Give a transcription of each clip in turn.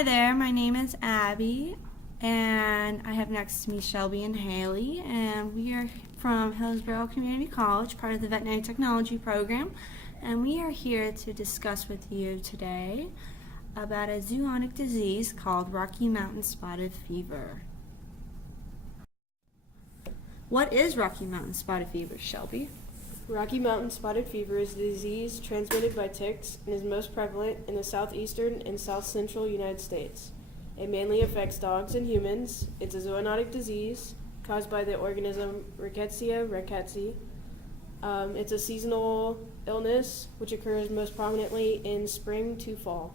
Hi there, my name is Abby, and I have next to me Shelby and Haley, and we are from Hillsborough Community College, part of the Veterinary Technology Program, and we are here to discuss with you today about a zoonotic disease called Rocky Mountain Spotted Fever. What is Rocky Mountain Spotted Fever, Shelby? Rocky Mountain Spotted Fever is a disease transmitted by ticks and is most prevalent in the southeastern and south-central United States. It mainly affects dogs and humans. It's a zoonotic disease caused by the organism Rickettsia rickettsii. It's a seasonal illness which occurs most prominently in spring to fall.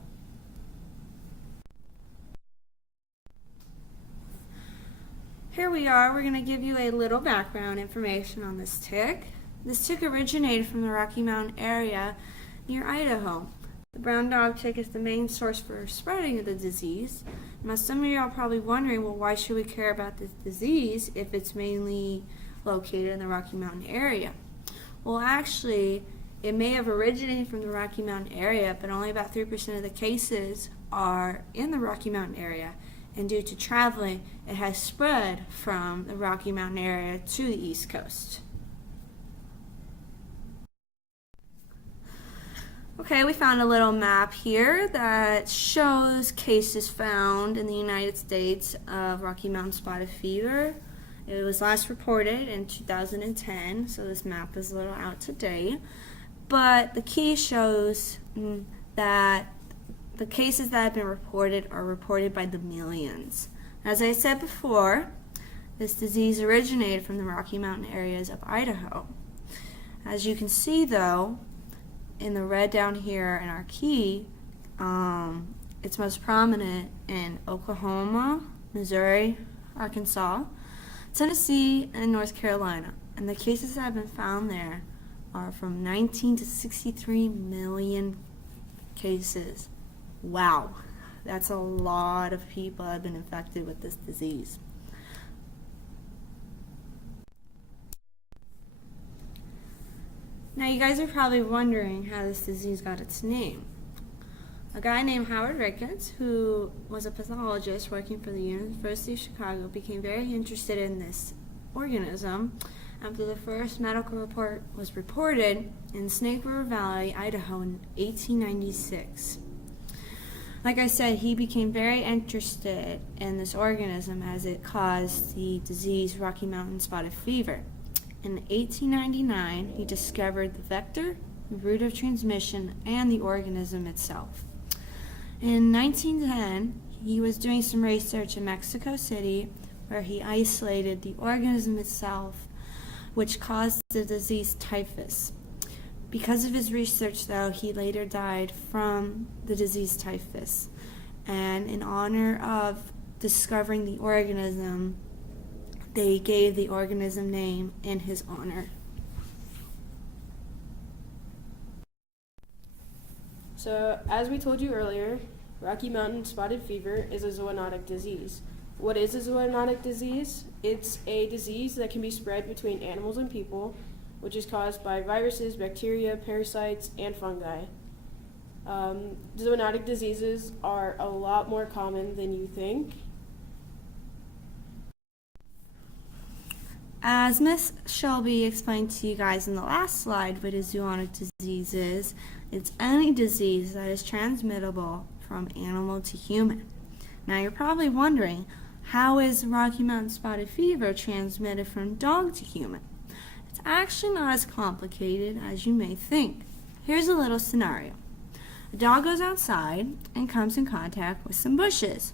Here we are. We're going to give you a little background information on this tick. This tick originated from the Rocky Mountain area near Idaho. The brown dog tick is the main source for spreading of the disease. Now some of you are probably wondering, well, why should we care about this disease if it's mainly located in the Rocky Mountain area? Well, actually, it may have originated from the Rocky Mountain area, but only about 3% of the cases are in the Rocky Mountain area. And due to traveling, it has spread from the Rocky Mountain area to the East Coast. Okay, we found a little map here that shows cases found in the United States of Rocky Mountain Spotted Fever. It was last reported in 2010, so this map is a little out to date. But the key shows that the cases that have been reported are reported by the millions. As I said before, this disease originated from the Rocky Mountain areas of Idaho. As you can see, though, in the red down here in our key, it's most prominent in Oklahoma, Missouri, Arkansas, Tennessee, and North Carolina. And the cases that have been found there are from 19 to 63 million cases. Wow, that's a lot of people that have been infected with this disease. Now you guys are probably wondering how this disease got its name. A guy named Howard Ricketts, who was a pathologist working for the University of Chicago, became very interested in this organism after the first medical report was reported in Snake River Valley, Idaho in 1896. Like I said, he became very interested in this organism as it caused the disease Rocky Mountain Spotted Fever. In 1899, he discovered the vector, the route of transmission, and the organism itself. In 1910, he was doing some research in Mexico City where he isolated the organism itself, which caused the disease typhus. Because of his research, though, he later died from the disease typhus. And in honor of discovering the organism, they gave the organism name in his honor. So, as we told you earlier, Rocky Mountain Spotted Fever is a zoonotic disease. What is a zoonotic disease? It's a disease that can be spread between animals and people, which is caused by viruses, bacteria, parasites, and fungi. Zoonotic diseases are a lot more common than you think. As Miss Shelby explained to you guys in the last slide, what a zoonotic disease is, it's any disease that is transmittable from animal to human. Now you're probably wondering, how is Rocky Mountain Spotted Fever transmitted from dog to human? It's actually not as complicated as you may think. Here's a little scenario. A dog goes outside and comes in contact with some bushes.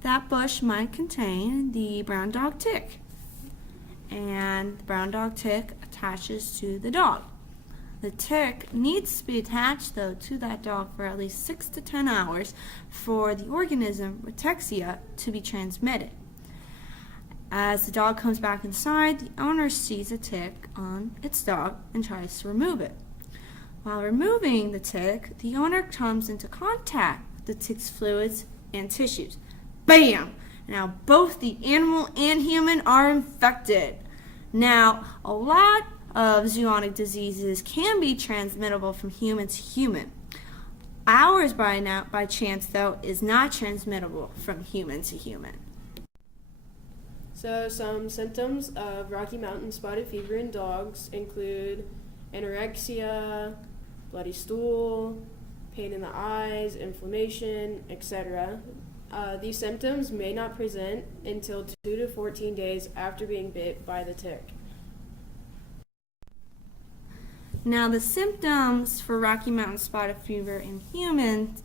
That bush might contain the brown dog tick, and the brown dog tick attaches to the dog. The tick needs to be attached, though, to that dog for at least 6 to 10 hours for the organism Rickettsia to be transmitted. As the dog comes back inside, the owner sees a tick on its dog and tries to remove it. While removing the tick, the owner comes into contact with the tick's fluids and tissues. Bam! Now both the animal and human are infected. Now, a lot of zoonotic diseases can be transmittable from human to human. Ours by chance though is not transmittable from human to human. So some symptoms of Rocky Mountain spotted fever in dogs include anorexia, bloody stool, pain in the eyes, inflammation, etc. These symptoms may not present until 2 to 14 days after being bit by the tick. Now the symptoms for Rocky Mountain spotted fever in humans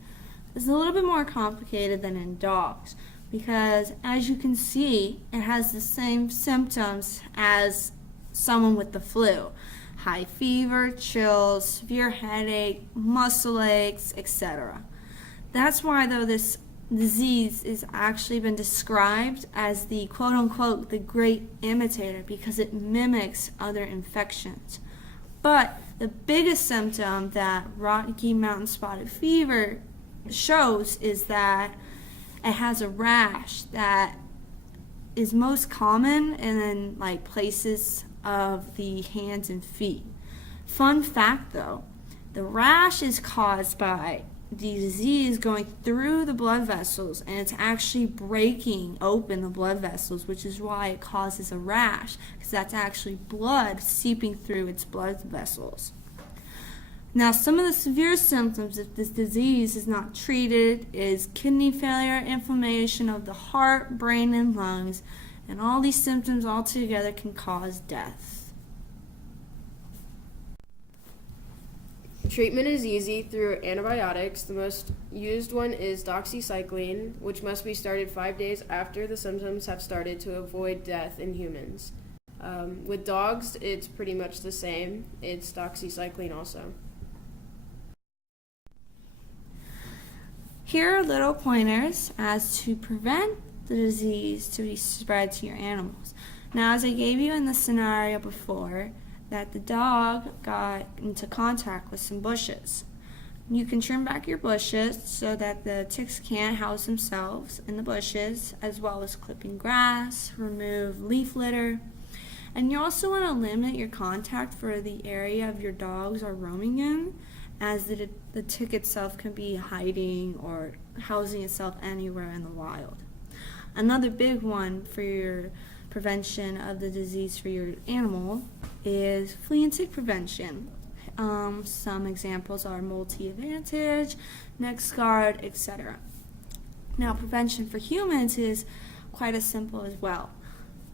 is a little bit more complicated than in dogs, because as you can see, it has the same symptoms as someone with the flu. High fever, chills, severe headache, muscle aches, etc. That's why though this disease is actually been described as the quote-unquote the great imitator, because it mimics other infections. But the biggest symptom that Rocky Mountain spotted fever shows is that it has a rash that is most common in like places of the hands and feet. Fun fact though, the rash is caused by the disease going through the blood vessels, and it's actually breaking open the blood vessels, which is why it causes a rash, because that's actually blood seeping through its blood vessels. Now, some of the severe symptoms if this disease is not treated is kidney failure, inflammation of the heart, brain, and lungs, and all these symptoms all together can cause death. Treatment is easy through antibiotics. The most used one is doxycycline, which must be started 5 days after the symptoms have started to avoid death in humans. With dogs, it's pretty much the same. It's doxycycline also. Here are little pointers as to prevent the disease to be spread to your animals. Now, as I gave you in the scenario before, that the dog got into contact with some bushes. You can trim back your bushes so that the ticks can't house themselves in the bushes, as well as clipping grass, remove leaf litter. And you also want to limit your contact for the area of your dogs are roaming in, as the tick itself can be hiding or housing itself anywhere in the wild. Another big one for your prevention of the disease for your animal is flea and tick prevention. Some examples are Multi-Advantage, NexGard, etc. Now, prevention for humans is quite as simple as well.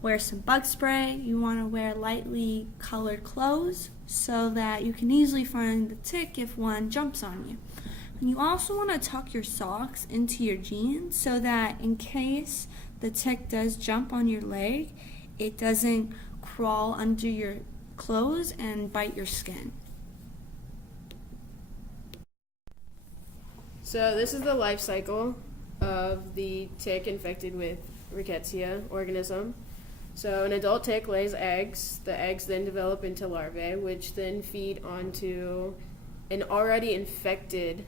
Wear some bug spray. You want to wear lightly colored clothes so that you can easily find the tick if one jumps on you. And you also want to tuck your socks into your jeans so that in case the tick does jump on your leg, it doesn't crawl under your clothes and bite your skin. So this is the life cycle of the tick infected with Rickettsia organism. So an adult tick lays eggs. The eggs then develop into larvae, which then feed onto an already infected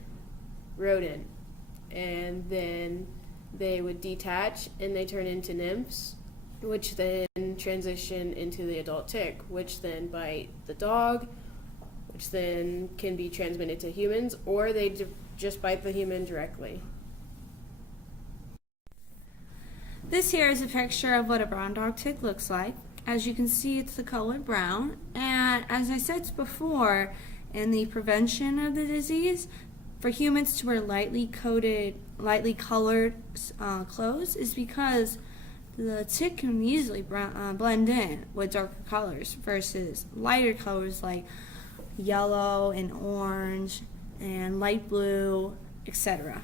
rodent. And then they would detach and they turn into nymphs, which then transition into the adult tick, which then bite the dog, which then can be transmitted to humans, or they just bite the human directly. This here is a picture of what a brown dog tick looks like. As you can see, it's the color brown, and as I said before, in the prevention of the disease, for humans to wear lightly colored clothes is because the tick can easily blend in with darker colors versus lighter colors like yellow and orange and light blue, etc.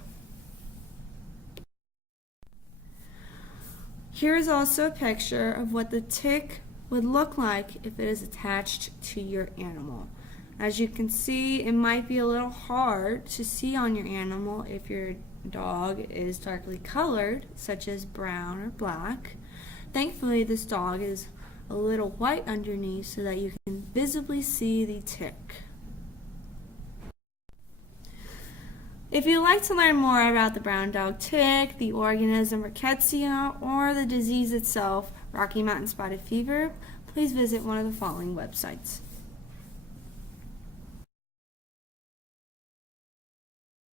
Here is also a picture of what the tick would look like if it is attached to your animal. As you can see, it might be a little hard to see on your animal if your dog is darkly colored, such as brown or black. Thankfully, this dog is a little white underneath so that you can visibly see the tick. If you'd like to learn more about the brown dog tick, the organism Rickettsia, or the disease itself, Rocky Mountain spotted fever, please visit one of the following websites.